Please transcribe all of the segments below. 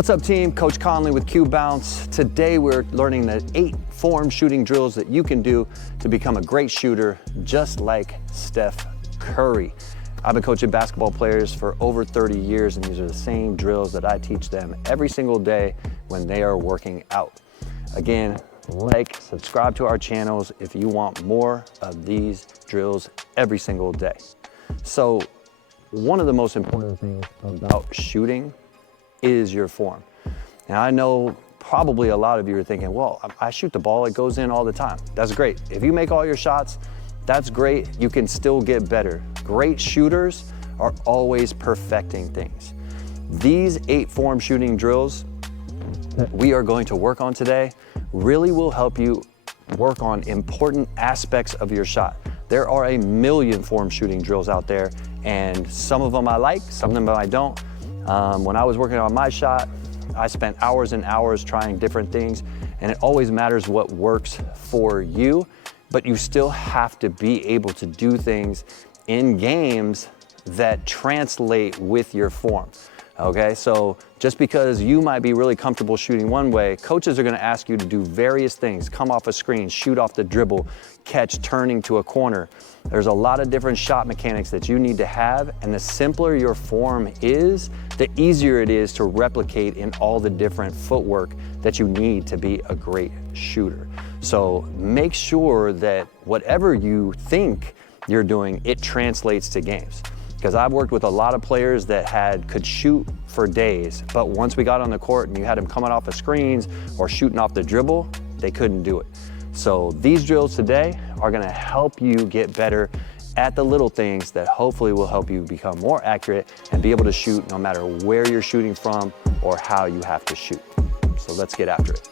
What's up team? Coach Conley with QBounce. Today we're learning the 8 form shooting drills that you can do to become a great shooter just like Steph Curry. I've been coaching basketball players for over 30 years and these are the same drills that I teach them every single day when they are working out. Again, like, subscribe to our channels if you want more of these drills every single day. So one of the most important things about shooting is your form. Now I know probably a lot of you are thinking, well, I shoot the ball, it goes in all the time. That's great. If you make all your shots, that's great. You can still get better. Great shooters are always perfecting things. These 8 form shooting drills that we are going to work on today really will help you work on important aspects of your shot. There are a million form shooting drills out there and some of them I like, some of them I don't. When I was working on my shot, I spent hours and hours trying different things, and it always matters what works for you, but you still have to be able to do things in games that translate with your form. Okay, so just because you might be really comfortable shooting one way, coaches are gonna ask you to do various things, come off a screen, shoot off the dribble, catch turning to a corner. There's a lot of different shot mechanics that you need to have, and the simpler your form is, the easier it is to replicate in all the different footwork that you need to be a great shooter. So make sure that whatever you think you're doing, it translates to games. Because I've worked with a lot of players that could shoot for days, but once we got on the court and you had them coming off of screens or shooting off the dribble, they couldn't do it. So these drills today are gonna help you get better at the little things that hopefully will help you become more accurate and be able to shoot no matter where you're shooting from or how you have to shoot. So let's get after it.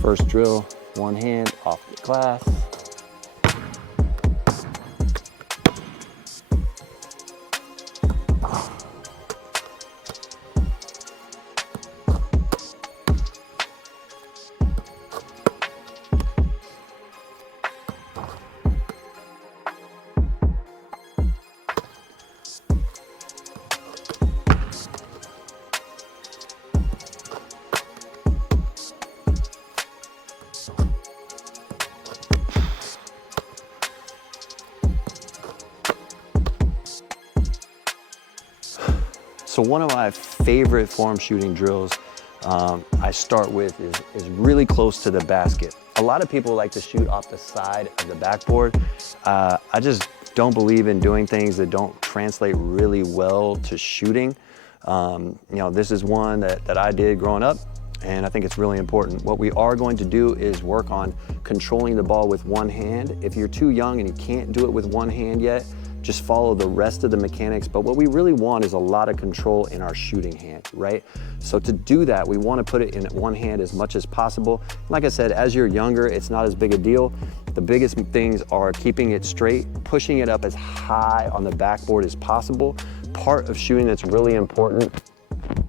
First drill, one hand off the glass. So one of my favorite form shooting drills I start with is really close to the basket. A lot of people like to shoot off the side of the backboard. I just don't believe in doing things that don't translate really well to shooting. You know, this is one that I did growing up, and I think it's really important. What we are going to do is work on controlling the ball with one hand. If you're too young and you can't do it with one hand yet, just follow the rest of the mechanics. But what we really want is a lot of control in our shooting hand, right? So to do that, we want to put it in one hand as much as possible. Like I said, as you're younger, it's not as big a deal. The biggest things are keeping it straight, pushing it up as high on the backboard as possible. Part of shooting that's really important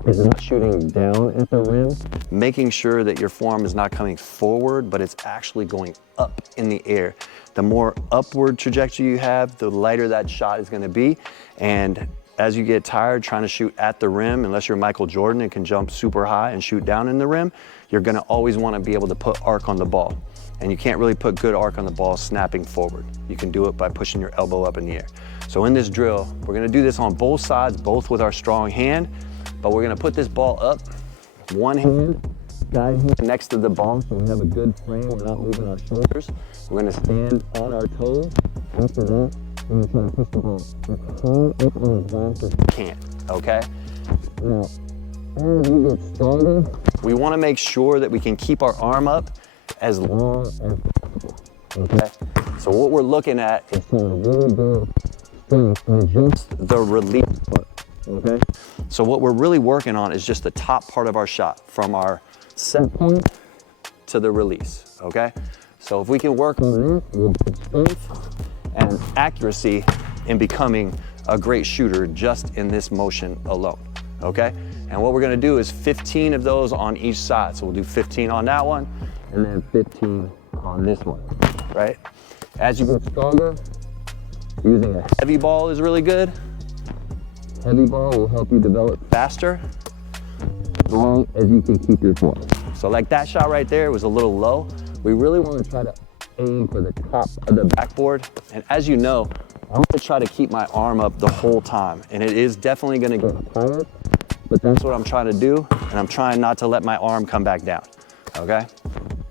is not shooting down at the rim, making sure that your form is not coming forward, but it's actually going up in the air. The more upward trajectory you have, the lighter that shot is gonna be. And as you get tired trying to shoot at the rim, unless you're Michael Jordan and can jump super high and shoot down in the rim, you're gonna always wanna be able to put arc on the ball. And you can't really put good arc on the ball snapping forward. You can do it by pushing your elbow up in the air. So in this drill, we're gonna do this on both sides, both with our strong hand, but we're gonna put this ball up, one hand, guide hand next to the ball so we have a good frame, we're not moving our shoulders. We're gonna stand on our toes. After that, we're gonna try to push the ball as hard up on the glass as we can, okay? Now, as we get stronger, we wanna make sure that we can keep our arm up as long as possible, okay? So what we're looking at is to really build strength in just the release part. Okay, so what we're really working on is just the top part of our shot, from our set point to the release, okay? So if we can work on this with strength and accuracy in becoming a great shooter just in this motion alone, okay? And what we're gonna do is 15 of those on each side. So we'll do 15 on that one and then 15 on this one, right? As you get stronger, using a heavy ball is really good. Heavy ball will help you develop faster as long as you can keep your form. So like that shot right there was a little low. We really want to try to aim for the top of the backboard. And as you know, I'm going to try to keep my arm up the whole time. And it is definitely going to get tired, but that's what I'm trying to do. And I'm trying not to let my arm come back down, okay?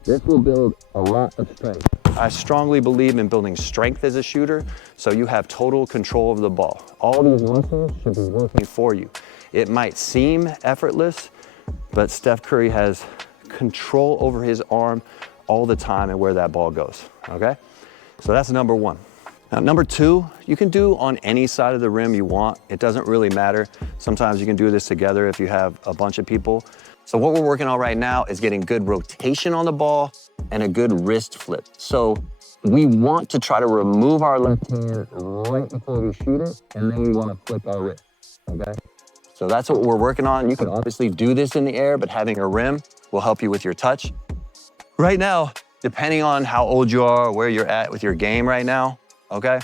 This will build a lot of strength. I strongly believe in building strength as a shooter, so you have total control of the ball. All these muscles should be working for you. It might seem effortless, but Steph Curry has control over his arm all the time and where that ball goes, okay? So that's number one. Now, number two, you can do on any side of the rim you want. It doesn't really matter. Sometimes you can do this together if you have a bunch of people. So what we're working on right now is getting good rotation on the ball and a good wrist flip. So we want to try to remove our left hand right before we shoot it, and then we want to flip our wrist, okay? So that's what we're working on. You can obviously do this in the air, but having a rim will help you with your touch. Right now, depending on how old you are, where you're at with your game right now, okay?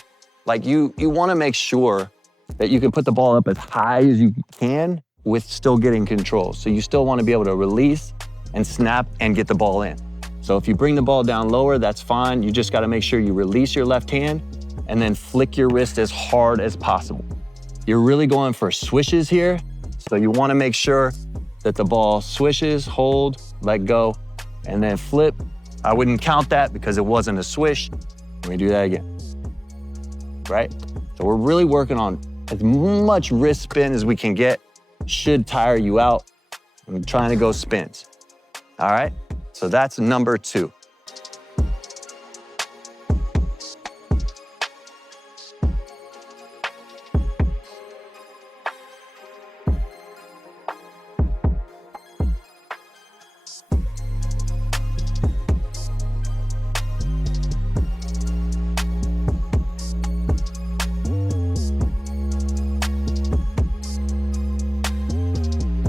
Like you want to make sure that you can put the ball up as high as you can with still getting control. So you still want to be able to release and snap and get the ball in. So if you bring the ball down lower, that's fine. You just got to make sure you release your left hand and then flick your wrist as hard as possible. You're really going for swishes here. So you want to make sure that the ball swishes, hold, let go, and then flip. I wouldn't count that because it wasn't a swish. Let me do that again, right? So we're really working on as much wrist spin as we can get. Should tire you out. I'm trying to go spins, all right? So that's number two.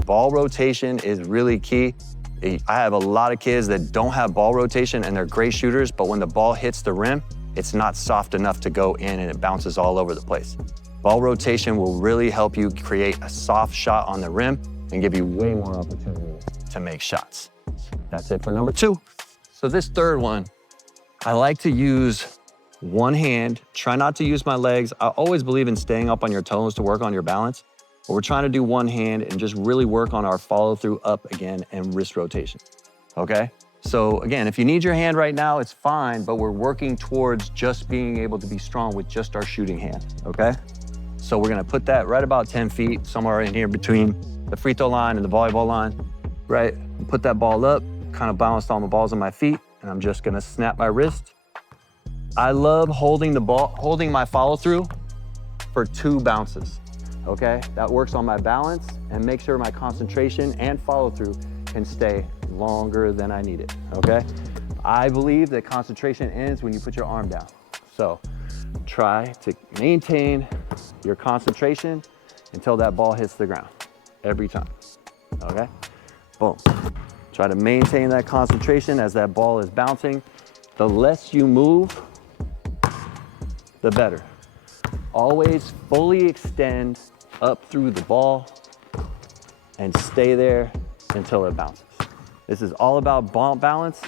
Ball rotation is really key. I have a lot of kids that don't have ball rotation and they're great shooters, but when the ball hits the rim, it's not soft enough to go in and it bounces all over the place. Ball rotation will really help you create a soft shot on the rim and give you way more opportunity to make shots. That's it for number two. So this third one, I like to use one hand, try not to use my legs. I always believe in staying up on your toes to work on your balance. But we're trying to do one hand and just really work on our follow through up again and wrist rotation, okay? So again, if you need your hand right now, it's fine, but we're working towards just being able to be strong with just our shooting hand, okay? So we're gonna put that right about 10 feet, somewhere in here between the free throw line and the volleyball line, right? Put that ball up, kind of balanced on the balls on my feet, and I'm just gonna snap my wrist. I love holding the ball, holding my follow through for 2 bounces. Okay, that works on my balance and make sure my concentration and follow through can stay longer than I need it, okay? I believe that concentration ends when you put your arm down. So try to maintain your concentration until that ball hits the ground, every time, okay? Boom. Try to maintain that concentration as that ball is bouncing. The less you move, the better. Always fully extend up through the ball and stay there until it bounces. This is all about ball balance,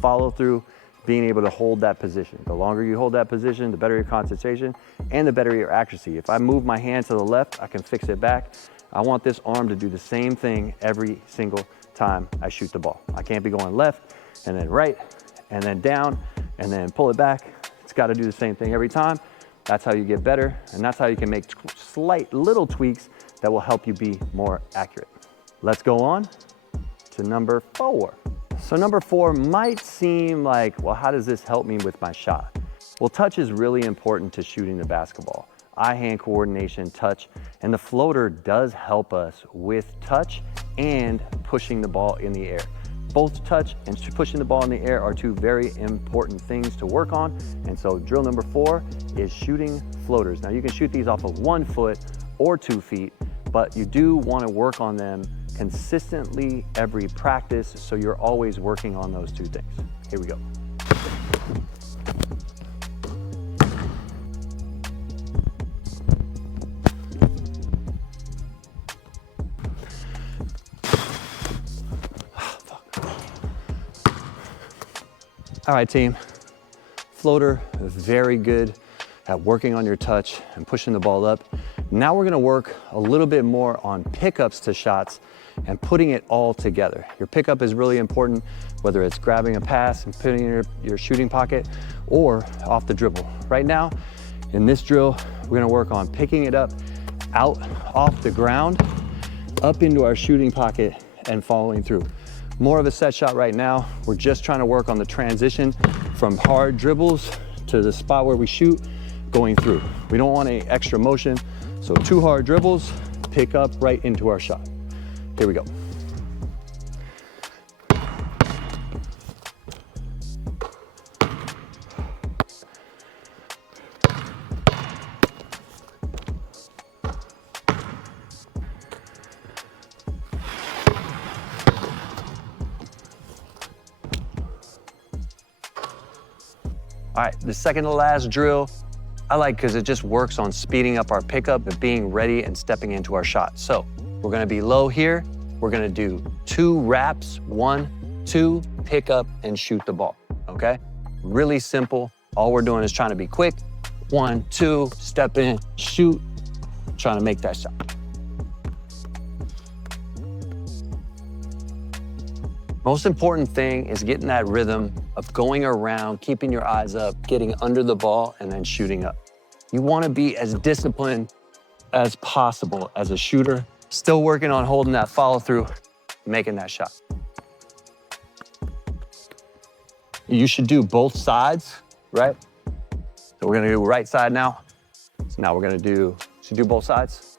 follow through, being able to hold that position. The longer you hold that position, the better your concentration and the better your accuracy. If I move my hand to the left, I can fix it back. I want this arm to do the same thing every single time I shoot the ball. I can't be going left and then right and then down and then pull it back. It's got to do the same thing every time. That's how you get better, and that's how you can make slight little tweaks that will help you be more accurate. Let's go on to number 4. So number 4 might seem like, well, how does this help me with my shot? Well, touch is really important to shooting the basketball. Eye-hand coordination, touch, and the floater does help us with touch and pushing the ball in the air. Both touch and pushing the ball in the air are 2 very important things to work on. And so drill number 4 is shooting floaters. Now you can shoot these off of 1 foot or 2 feet, but you do want to work on them consistently every practice, so you're always working on those 2 things. Here we go. All right, team. Floater, very good at working on your touch and pushing the ball up. Now we're gonna work a little bit more on pickups to shots and putting it all together. Your pickup is really important, whether it's grabbing a pass and putting it in your shooting pocket or off the dribble. Right now, in this drill, we're gonna work on picking it up out off the ground, up into our shooting pocket and following through. More of a set shot right now. We're just trying to work on the transition from hard dribbles to the spot where we shoot, going through. We don't want any extra motion, so 2 hard dribbles, pick up right into our shot. Here we go. All right, the second to last drill, I like because it just works on speeding up our pickup and being ready and stepping into our shot. So we're gonna be low here. We're gonna do 2 wraps, 1, 2, pick up and shoot the ball, okay? Really simple. All we're doing is trying to be quick. 1, 2, step in, shoot, trying to make that shot. Most important thing is getting that rhythm of going around, keeping your eyes up, getting under the ball, and then shooting up. You want to be as disciplined as possible as a shooter, still working on holding that follow through, making that shot. You should do both sides, right? So we're gonna do right side now. So now we're gonna should do both sides.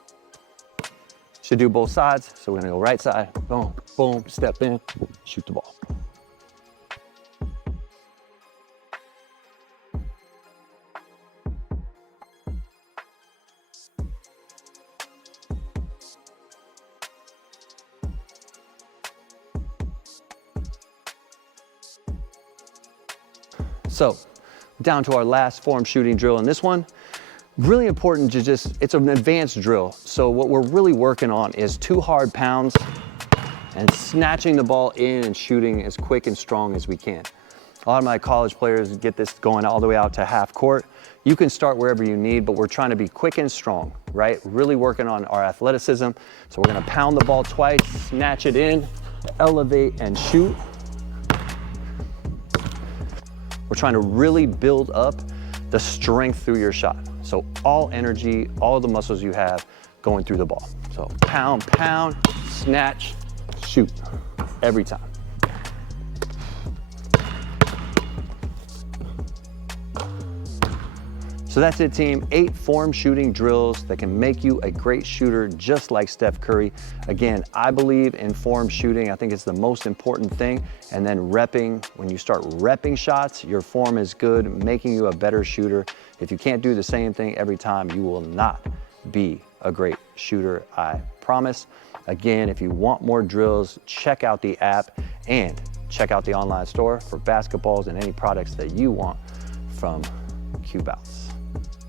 Should do both sides. So we're gonna go right side, boom, boom, step in, shoot the ball. So down to our last form shooting drill, and this one, really important to it's an advanced drill. So what we're really working on is 2 hard pounds and snatching the ball in and shooting as quick and strong as we can. A lot of my college players get this going all the way out to half court. You can start wherever you need, but we're trying to be quick and strong, right? Really working on our athleticism. So we're gonna pound the ball twice, snatch it in, elevate and shoot. We're trying to really build up the strength through your shot. So all energy, all the muscles you have going through the ball. So pound, pound, snatch, shoot, every time. So that's it, team. 8 form shooting drills that can make you a great shooter just like Steph Curry. Again, I believe in form shooting. I think it's the most important thing. And then repping, when you start repping shots, your form is good, making you a better shooter. If you can't do the same thing every time, you will not be a great shooter, I promise. Again, if you want more drills, check out the app and check out the online store for basketballs and any products that you want from QBounce.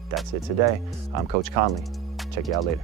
That's it today. I'm Coach Conley. Check you out later.